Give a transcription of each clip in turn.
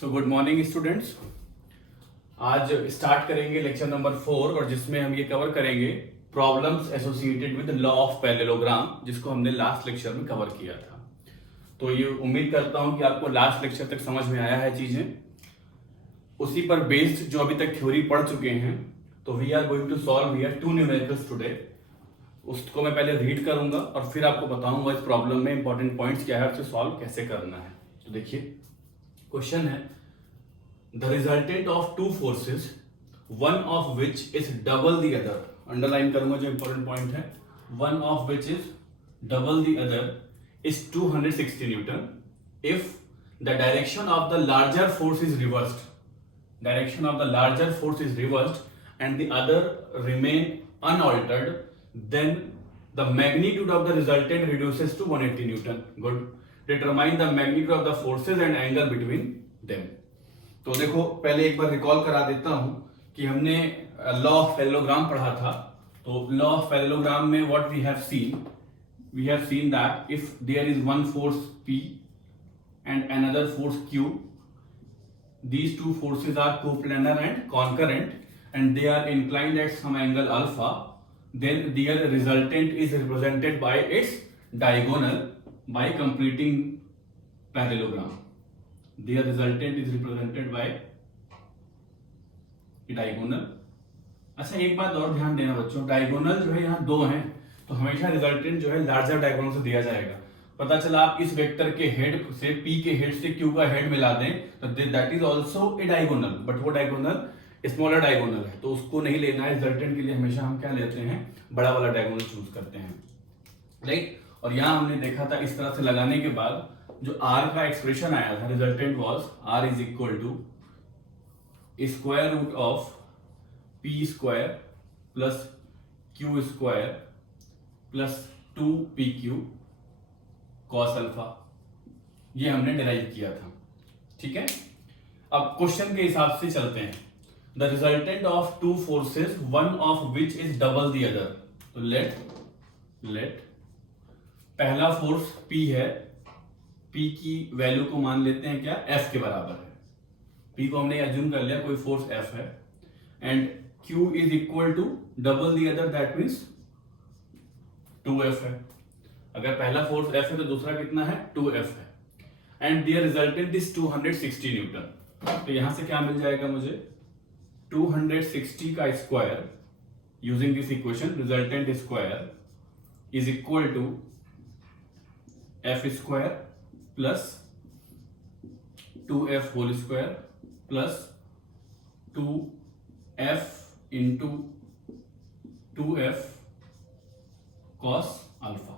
So good morning students. आज start करेंगे lecture number 4 और जिसमें हम ये कवर करेंगे problems associated with law of parallelogram, जिसको हमने लास्ट लेक्चर में कवर किया था। तो ये उम्मीद करता हूं कि आपको लास्ट लेक्चर तक समझ में आया है चीजें। उसी पर बेस्ड जो अभी तक थ्योरी पढ़ चुके हैं, तो we are going to solve here 2 numericals today. उसको मैं पहले रीड करूंगा और फिर आपको बताऊंगा इस प्रॉब्लम में इंपॉर्टेंट पॉइंट्स क्या है और उसे सॉल्व कैसे करना है। तो देखिए, क्वेश्चन है the resultant of two forces one of which is double the other. Underline करूंगा जो इंपॉर्टेंट पॉइंट है, one of which is double the other is 260 Newton if the direction of the larger force is reversed, direction of the larger force is reversed and the other remain unaltered, then the magnitude of the resultant reduces to 180 Newton. Good. Determine the magnitude of the forces and angle between them. तो देखो, पहले एक बार recall करा देता हूं कि हमने law of parallelogram पढ़ा था। तो लॉ ऑफ पैरेललोग्राम में what we have seen that if there is one force P and another force Q, these two forces are coplanar and concurrent and they are inclined at some angle alpha, then their resultant is represented by its diagonal by completing parallelogram. Their resultant is represented by diagonal. अच्छा, एक बात और ध्यान देना बच्चों, diagonal जो है यहाँ दो हैं, तो हमेशा रिजल्टेंट जो है लार्जर डायगोनल से दिया जाएगा। पता चला आप इस वेक्टर के हेड से P के हेड से Q का हेड मिला दें तो that is also a diagonal, but वो डायगोनल स्मॉलर डायगोनल है, तो उसको नहीं लेना है। रिजल्टेंट के लिए हमेशा हम क्या लेते हैं, बड़ा वाला डायगोनल चूज करते हैं, राइट। और यहाँ हमने देखा था इस तरह से लगाने के बाद जो R का एक्सप्रेशन आया था, resultant was R is equal to square root of P square plus Q square plus 2PQ cos alpha. ये हमने डिराइव किया था, ठीक है। अब क्वेश्चन के हिसाब से चलते हैं। The resultant of two forces, one of which is double the other. तो let पहला फोर्स P है, P की वैल्यू को मान लेते हैं क्या, F के बराबर है। P को हमने एज्यूम कर लिया कोई फोर्स F है, and Q is equal to double the other, that means 2F है। अगर पहला फोर्स F है तो दूसरा कितना है, 2F है, and their resultant is 260 newton. तो यहां से क्या मिल जाएगा मुझे, 260 का square using this equation, resultant square is equal to F square plus 2F whole square plus 2F into 2F cos alpha,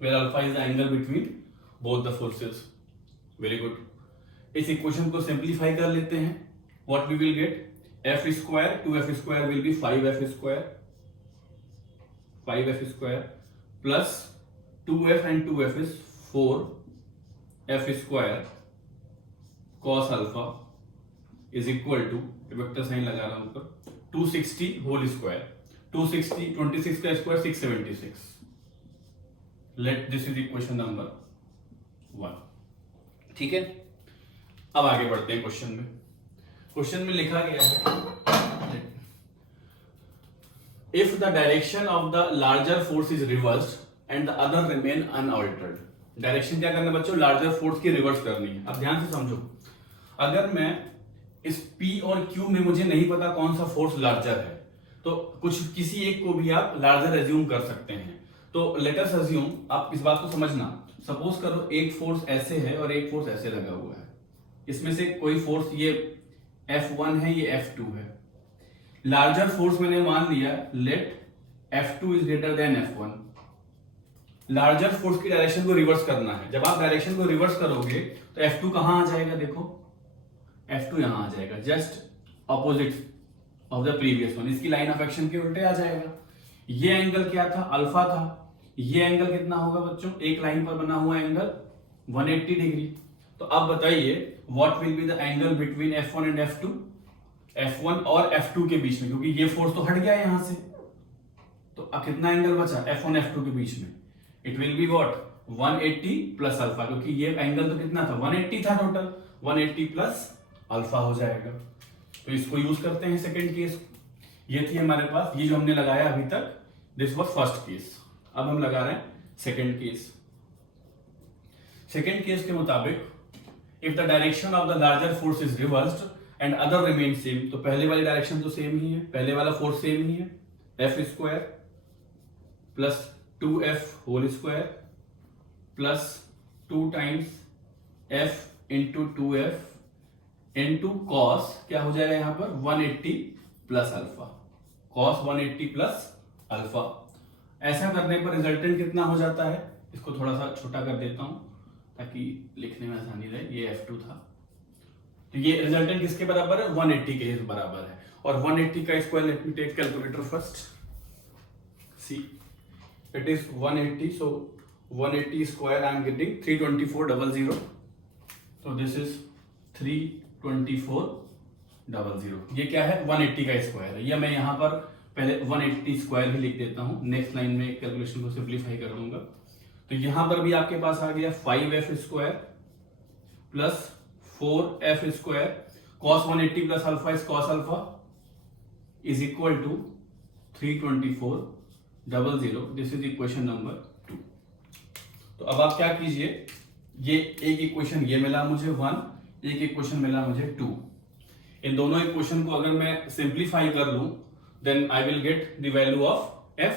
where alpha is the angle between both the forces. Very good. इस equation को simplify कर लेते हैं। What we will get, F square, 2F square will be 5F square, 5F square plus 2F and 2F is 4F square cos alpha is equal to, vector sign लगा रहा हूं ऊपर, 260 whole square, 260 26 का square 676। Let this is equation number 1, ठीक है। अब आगे बढ़ते हैं क्वेश्चन में। क्वेश्चन में लिखा गया है if the direction of the larger force is reversed and the other remain unaltered. Direction क्या करना बच्चों, लार्जर फोर्स की रिवर्स करनी है। अब ध्यान से समझो, अगर मैं इस P और Q में मुझे नहीं पता कौन सा फोर्स लार्जर है, तो किसी एक को भी आप लार्जर एज्यूम कर सकते हैं। तो लेट अस अज्यूम, आप इस बात को समझना, सपोज करो एक फोर्स ऐसे है और एक फोर्स ऐसे लगा हुआ है, इसमें से कोई फोर्स ये F1 है, ये F2 है। लार्जर फोर्स मैंने मान लिया, let F2 is greater than F1। Larger force की डायरेक्शन को रिवर्स करना है। जब आप डायरेक्शन को रिवर्स करोगे तो F2 कहां आ जाएगा, देखो F2 यहां आ जाएगा, just opposite of the previous one. इसकी लाइन ऑफ एक्शन के उल्टे आ जाएगा। ये एंगल क्या था, अल्फा था। ये एंगल कितना होगा बच्चों, एक लाइन पर बना हुआ एंगल 180 डिग्री। तो अब बताइए what will be the angle between F1 and F2, F1 और F2 के बीच में, क्योंकि ये फोर्स तो हट गया यहां से, तो अब कितना एंगल बचा F1 F2 के बीच में, it will be what 180 plus alpha, क्योंकि ये एंगल तो कितना था 180 था टोटल, 180 प्लस अल्फा हो जाएगा। तो इसको यूज करते हैं सेकेंड केस। ये थी हमारे पास, ये जो हमने लगाया अभी तक, दिस वाज फर्स्ट केस। अब हम लगा रहे हैं सेकेंड केस। सेकेंड केस के मुताबिक if the direction of the larger force is reversed and other remain same, तो पहले वाली डायरेक्शन तो सेम ही है, पहले वाला फोर्स सेम ही है, F square plus 2f whole square plus 2 times f into 2f into cos, क्या हो जाएगा यहां पर 180 plus alpha, cos 180 plus alpha. ऐसा करने पर रिजल्टेंट कितना हो जाता है, इसको थोड़ा सा छोटा कर देता हूं ताकि लिखने में आसानी रहे। ये f2 था, तो ये रिजल्टेंट किसके बराबर है, 180 के बराबर है। और 180 का square, let me take calculator first, see it is 180, so 180 square I am getting 32400, तो दिस इज 32400। ये क्या है, 180 का स्क्वायर है। या मैं यहां पर पहले 180 स्क्वायर ही लिख देता हूं, नेक्स्ट लाइन में कैलकुलेशन को सिंप्लीफाई कर दूंगा। तो यहां पर भी आपके पास आ गया 5f square plus 4f square, cos 180 plus alpha is cos alpha is equal to 32400। This is equation number 2। तो अब आप क्या कीजिए, ये एक इक्वेशन ये मिला मुझे 1, एक इक्वेशन मिला मुझे 2। इन दोनों इक्वेशन को अगर मैं सिंप्लीफाई कर लूं then I will get the value of f।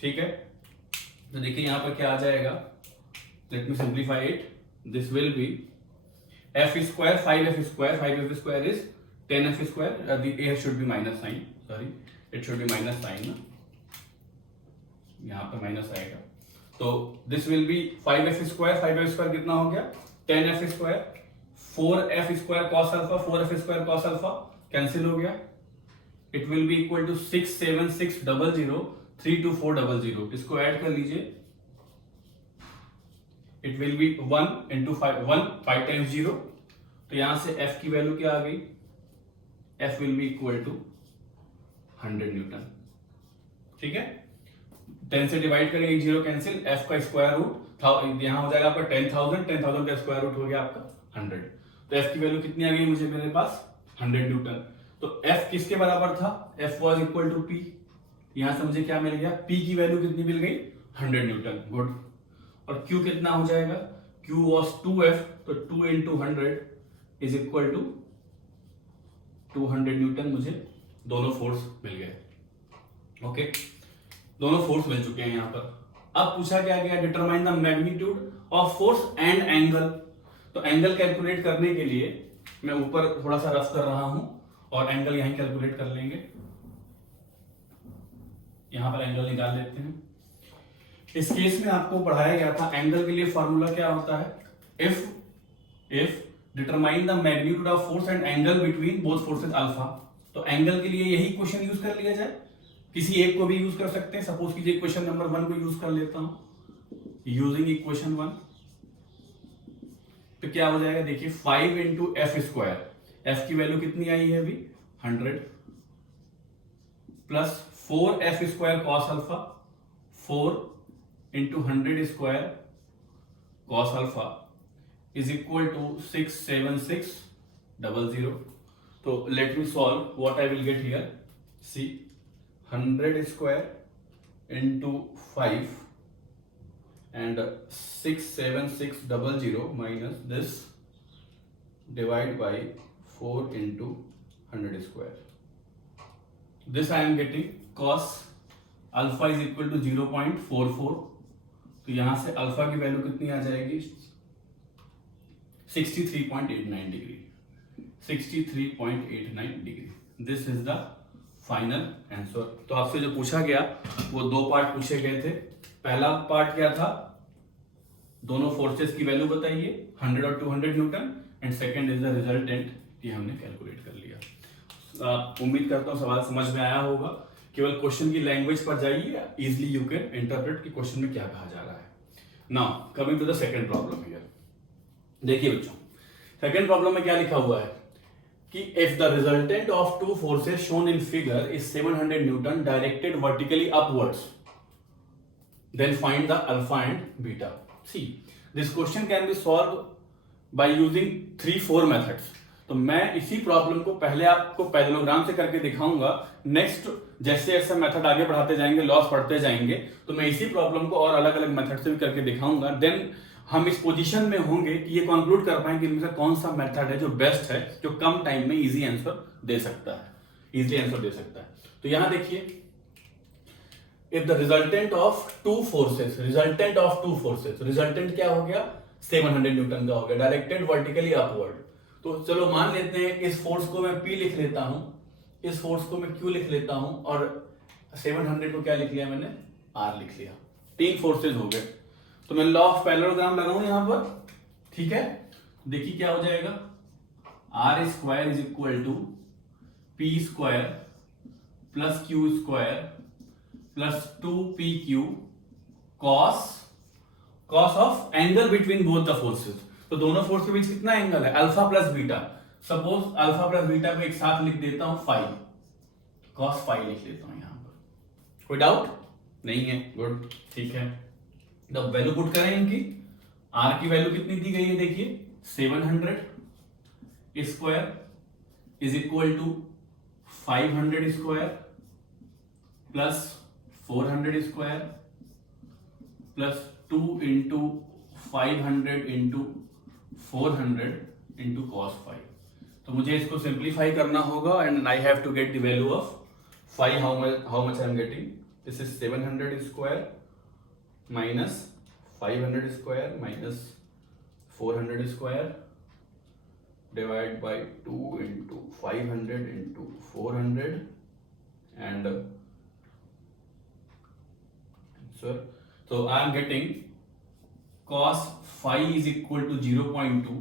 ठीक है, तो देखिए यहां पर क्या आ जाएगा, let me simplify it, this will B f square 5f square, 5f square is 10f square, here should be minus sign, sorry it should be minus sign ना, यहां पर माइनस आएगा। तो this will be 5f square, 5f square कितना हो गया 10f square, 4f square cos alpha, 4f square cos alpha cancel हो गया, it will be equal to 67600 32400। इसको ऐड कर लीजिए, it will be 1 into 5 times 0, तो यहां से f की वैल्यू क्या आ गई, f will be equal to 100 newton. ठीक है, 10 से डिवाइड करेंगे, 0 कैंसिल, f का स्क्वायर रूट यहां हो जाएगा आपका 10,000, 10,000 का स्क्वायर रूट हो गया आपका 100। तो f की वैल्यू कितनी आ गई मुझे, मेरे पास 100 न्यूटन। तो f किसके बराबर था, f was equal to p, यहां से मुझे क्या मिल गया, p की वैल्यू कितनी मिल गई 100 न्यूटन, गुड। और q कितना हो जाएगा, q वाज 2f, तो 2 into 100 is equal to 200 newton. मुझे दोनों फोर्स मिल गए। ओके, दोनों फोर्स मिल चुके हैं यहां पर। अब पूछा क्या गया, determine the magnitude of force and angle. तो एंगल कैलकुलेट करने के लिए मैं ऊपर थोड़ा सा रफ कर रहा हूं और एंगल यहीं कैलकुलेट कर लेंगे। यहां पर एंगल निकाल लेते हैं। इस केस में आपको पढ़ाया गया था एंगल के लिए फॉर्मूला क्या होता है, if determine the magnitude of force and angle between both forces alpha. तो एंगल के लिए यही क्वेश्चन यूज कर लिया जाए, किसी एक को भी यूज कर सकते हैं। सपोज कीजिए क्वेश्चन नंबर 1 को यूज कर लेता हूं, यूजिंग इक्वेशन 1। तो क्या हो जाएगा, देखिए 5 इंटू एफ स्क्वायर, एफ की वैल्यू कितनी आई है अभी 100, plus 4f square cos alpha, 4 into 100 square cos alpha is equal to 67600। तो let me solve what I will get here, see 100 square into 5 and 67600 minus this divide by 4 into 100 square. This I am getting cos alpha is equal to 0.44। तो यहां से alpha की value कितनी आ जाएगी 63.89 degree, 63.89 degree. This is the final answer. तो आपसे जो पूछा गया वो 2 पार्ट पूछे गए थे। पहला पार्ट क्या था, दोनों फोर्सेस की वैल्यू बताइए 100 और 200 Newton, and second is the resultant, ये हमने कैलकुलेट कर लिया। उम्मीद करता हूं सवाल समझ में आया होगा। केवल क्वेश्चन की लैंग्वेज पर जाइए, इजिली यू कैन इंटरप्रेट कि क्वेश्चन में क्या कहा जा रहा है। Now coming to the second problem here. देखिए बच्चों, सेकंड प्रॉब्लम में क्या लिखा हुआ है कि if the resultant of 2 forces shown in figure is 700 Newton directed vertically upwards, then find the alpha and beta. See, this question can be solved by using 3-4 methods. तो मैं इसी प्रॉब्लम को पहले आपको पैरेललोग्राम से करके दिखाऊंगा। नेक्स्ट जैसे जैसे मेथड आगे बढ़ाते जाएंगे, लॉस पढ़ते जाएंगे, तो मैं इसी प्रॉब्लम को और अलग अलग मेथड से भी करके दिखाऊंगा। देन हम इस पोजीशन में होंगे कि ये कंक्लूड कर पाएंगे इनमें से कौन सा मेथड है जो बेस्ट है, जो कम टाइम में इजी आंसर दे सकता है, इजीली आंसर दे सकता है। तो यहां देखिए, if the resultant of two forces, resultant क्या हो गया, 700 न्यूटन का हो गया, डायरेक्टेड वर्टिकली अपवर्ड। तो चलो मान लेते हैं इस फोर्स को मैं P लिख लेता हूं, इस फोर्स को मैं Q लिख लेता हूं, और 700 को क्या लिख लिया मैंने, R लिख लिया। तीन फोर्सेस हो गए। तो मैं लॉ ऑफ पैरेललोग्राम लगाऊं यहां पर, ठीक है। देखिए क्या हो जाएगा, R square is equal to P square plus Q square plus 2PQ cos of angle between both the forces. तो दोनों फोर्स के बीच कितना एंगल है, alpha plus beta. Suppose alpha plus beta को एक साथ लिख देता हूं फाई, कॉस फाई लिख लेता हूं यहां पर। कोई डाउट नहीं है, गुड, ठीक है। तो वैल्यू पुट करें इनकी, आर की वैल्यू कितनी दी गई है, देखिए 700 square is equal to 500 square plus 400 square plus 2 into 500 into 400 into cos 5। तो मुझे इसको सिंप्लीफाई करना होगा and I have to get the value of phi. How much I am getting, this is 700 square minus 500 square minus 400 square divide by 2 into 500 into 400 and sir, so I am getting cos phi is equal to 0.2,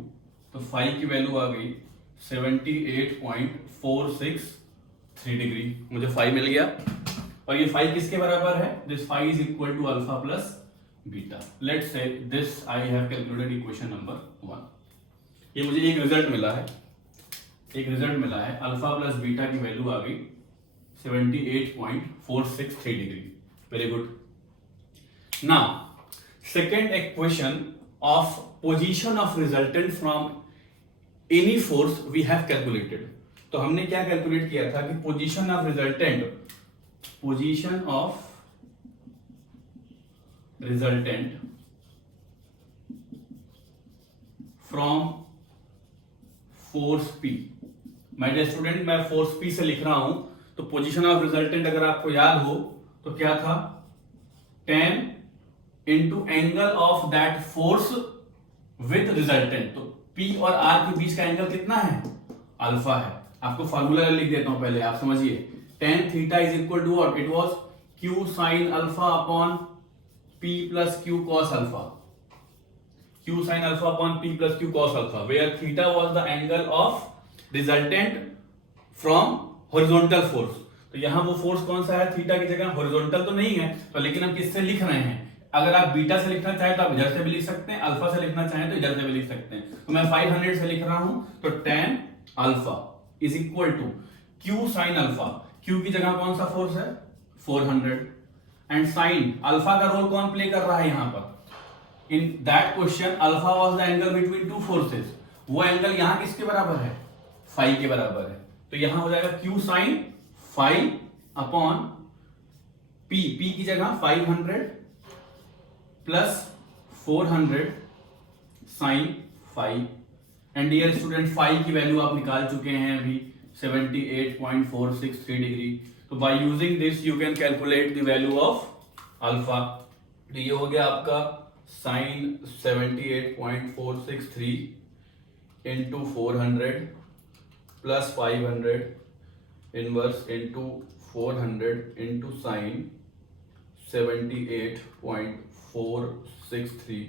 तो phi की वैल्यू आ गई 78.463 degree, मुझे phi मिल गया। और ये phi किसके बराबर है, this phi is equal to alpha plus beta. Let's say this I have calculated equation number 1। ये मुझे एक रिजल्ट मिला है, अल्फा प्लस बीटा की वैल्यू आ गई 78.463 degree. Very good. Now, second equation of position of resultant from any force we have calculated। तो हमने क्या कैलकुलेट किया था कि position of resultant from force P। My dear student, मैं फोर्स P से लिख रहा हूं, तो पोजीशन ऑफ रिजल्टेंट अगर आपको याद हो तो क्या था, tan into angle of that force with resultant. तो P और R के बीच का एंगल कितना है, अल्फा है। आपको फॉर्मूला लिख देता हूं पहले, आप समझिए। tan theta is equal to what, it was Q sin alpha upon P plus Q cos alpha, Q sin alpha upon P plus Q cos alpha, where theta was the angle of resultant from horizontal force. तो यहां वो force कौन सा है, theta की जगह, horizontal तो नहीं है, तो लेकिन हम किससे लिख रहे हैं, अगर आप बीटा से लिखना चाहें तो आप इधर से भी लिख सकते हैं, अल्फा से लिखना चाहें तो इधर से भी लिख सकते हैं। तो मैं 500 से लिख रहा हूं, तो tan alpha is equal to Q sin alpha, Q की जगह कौन सा फोर्स है, 400, एंड साइन अल्फा का रोल कौन प्ले कर रहा है यहां पर, in that question alpha was the angle between two forces, वो एंगल यहां किसके बराबर है, फाई के बराबर है। तो यहां हो जाएगा Q sin phi upon P की जगह 500 plus 400 sine phi. And dear student, phi की वैल्यू आप निकाल चुके हैं अभी 78.463 डिग्री। तो by using this you can calculate the value of alpha. तो ये हो गया आपका sine 78.463 into 400 plus 500 inverse into 400 into sine 78.463।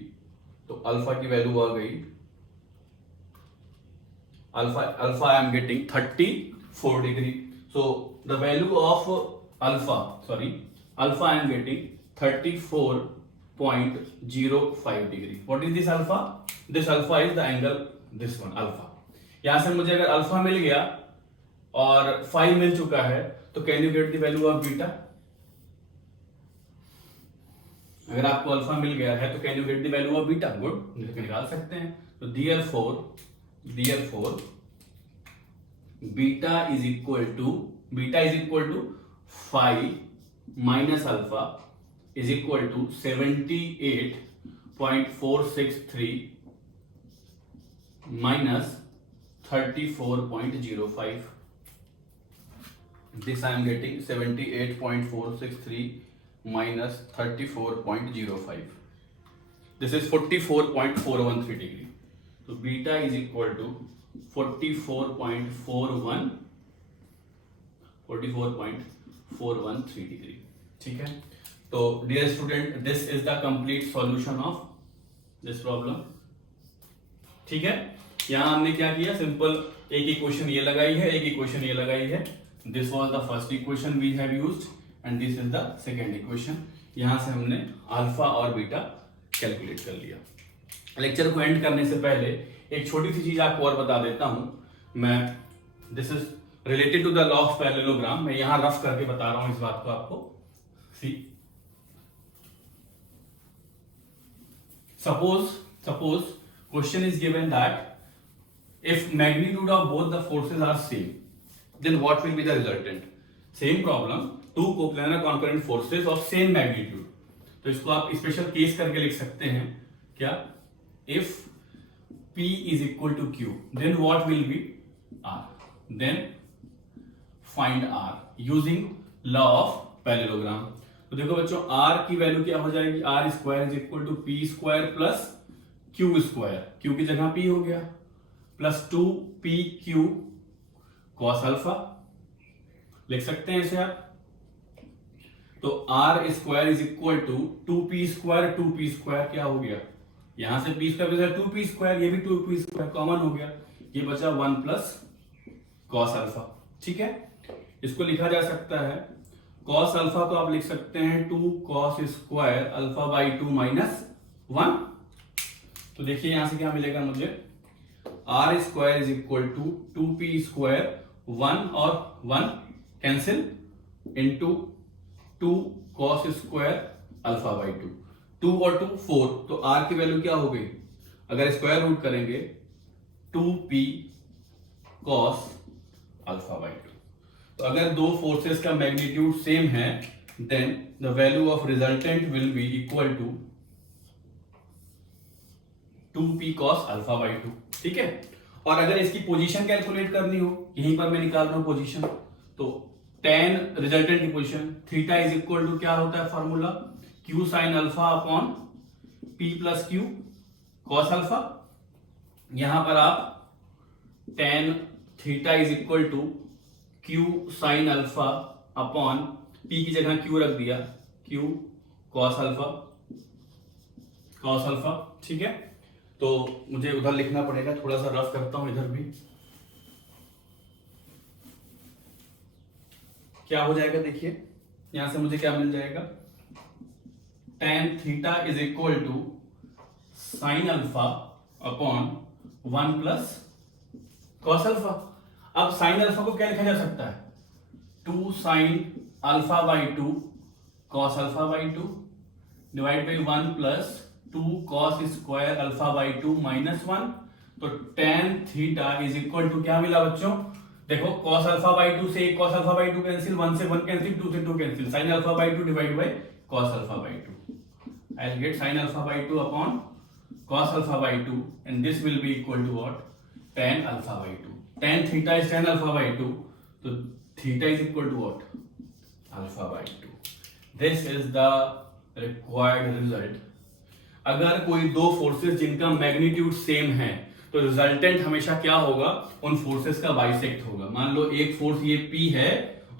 तो अल्फा की वैल्यू आ गई, alpha I am getting 34 degree. So the value of alpha I am getting 34.05 degree. What is this alpha, this alpha is the angle, this one alpha. यहां से मुझे अगर alpha मिल गया और 5 मिल चुका है, तो can you get the value of beta. अगर आपको अल्फा मिल गया है तो can you get the value of beta, good, निकाल सकते हैं। तो therefore beta is equal to 5 minus alpha is equal to 78.463 minus 34.05. This I am getting 78.463 minus 34.05. This is 44.413 degree. So beta is equal to 44.413 degree. ठीक है, तो dear student, this is the complete solution of this problem. ठीक है, यहां हमने क्या किया, simple एक इक्वेशन ये लगाई है, एक इक्वेशन ये लगाई है. This was the first equation we have used and this is the second equation. यहां से हमने अल्फा और बीटा कैलकुलेट कर लिया. लेक्चर को एंड करने से पहले एक छोटी सी चीज आपको और बता देता हूं. मैं this is related to the law of parallelogram. मैं यहां रफ करके बता रहा हूं इस बात को आपको. सी suppose question is given that if magnitude of both the forces are same, then what will be the resultant? Same problem, two coplanar concurrent forces of same magnitude. तो इसको आप स्पेशल केस करके लिख सकते हैं. क्या? if P is equal to Q, then what will be R? Then find R using law of parallelogram. तो देखो बच्चों, R की वैल्यू क्या हो जाएगी? R square is equal to P square plus Q square. Q की जगह P हो गया, प्लस 2PQ cos अल्फा लिख सकते हैं इसे आप. तो R square is equal to 2P square क्या हो गया? यहां से P स्क्वायर बचा 2P स्क्वायर, ये भी 2P स्क्वायर कॉमन हो गया, ये बचा 1 प्लस cos अल्फा. ठीक है, इसको लिखा जा सकता है cos अल्फा को आप लिख सकते हैं 2 cos square alpha by 2 minus 1. तो देखिए यहां से क्या मिलेगा मुझे, R square is equal to 2P स्क्वायर, 1 और 1 cancel, into 2 cos square alpha by 2. 2 और 2 4, तो R की वैल्यू क्या हो गई? अगर स्क्वायर रूट करेंगे 2P cos अल्फा बाई 2. तो अगर दो फोर्सेस का मैग्नीट्यूड सेम है, then the value of resultant will be equal to 2P cos alpha by 2. ठीक है, और अगर इसकी पोजीशन कैलकुलेट करनी हो, यहीं पर मैं निकाल रहा हूं पोजीशन, तो tan रिजल्टेंट की position theta is equal to क्या होता है formula? Q sine alpha upon P plus Q cos alpha. यहां पर आप tan theta is equal to Q sine alpha upon P की जगह Q रख दिया, Q cos अल्फा. ठीक है, तो मुझे उधर लिखना पड़ेगा, थोड़ा सा रफ करता हूं इधर भी. क्या हो जाएगा देखिए, यहां से मुझे क्या मिल जाएगा? tan theta is equal to sine alpha upon 1 plus cos alpha. अब साइन अल्फा को क्या लिखा जा सकता है? 2 sine alpha by 2 cos alpha by 2 divide by 1 plus 2 cos square alpha by 2 minus 1. तो tan theta is equal to क्या मिला बच्चों? देखो cos अल्फा बाई 2 से एक cos अल्फा बाई 2 कैंसिल, 1 से 1 कैंसिल, 2 से 2 cancel, sin alpha by 2 divide by cos alpha by 2. I will get sin alpha by 2 upon cos alpha by 2 and this will be equal to what? tan alpha by 2. tan theta is tan alpha by 2, तो theta is equal to what? Alpha by 2. This is the required result. अगर कोई दो forces जिनका magnitude same है, तो resultant हमेशा क्या होगा? उन फोर्सेस का बाइसेक्ट होगा. मान लो एक फोर्स ये P है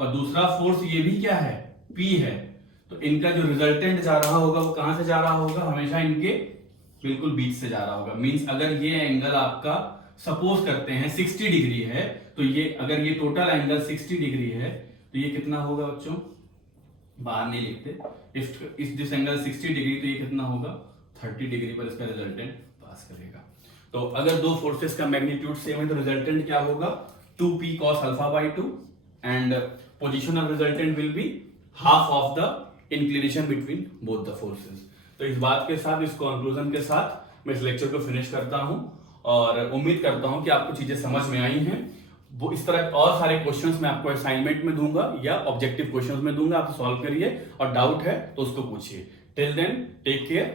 और दूसरा फोर्स ये भी क्या है? P है. तो इनका जो रिजल्टेंट जा रहा होगा वो कहां से जा रहा होगा? हमेशा इनके बिल्कुल बीच से जा रहा होगा. मींस अगर ये एंगल आपका सपोज करते हैं 60 डिग्री है, तो ये अगर ये टोटल एंगल 60 डिग्री है, तो ये कितना होगा बच्चों? बाहर नहीं लिखते. इफ दिस एंगल 60 डिग्री, तो ये कितना होगा? 30 डिग्री पर इसका रिजल्टेंट पास करेगा. तो अगर दो फोर्सेस का मैग्नीट्यूड सेम है, तो रिजल्टेंट क्या होगा? 2P cos alpha by 2 and position of resultant will be half of the inclination between both the forces. तो इस बात के साथ, इस कंक्लूजन के साथ मैं इस लेक्चर को फिनिश करता हूं और उम्मीद करता हूं कि आपको चीजें समझ में आई हैं. वो इस तरह और सारे क्वेश्चंस मैं आपको असाइनमेंट में दूंगा या ऑब्जेक्टिव क्वेश्चंस में दूंगा, आप सॉल्व करिए और डाउट है तो उसको पूछिए। Till then take care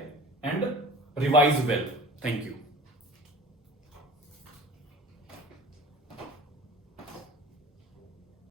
and revise well. Thank you.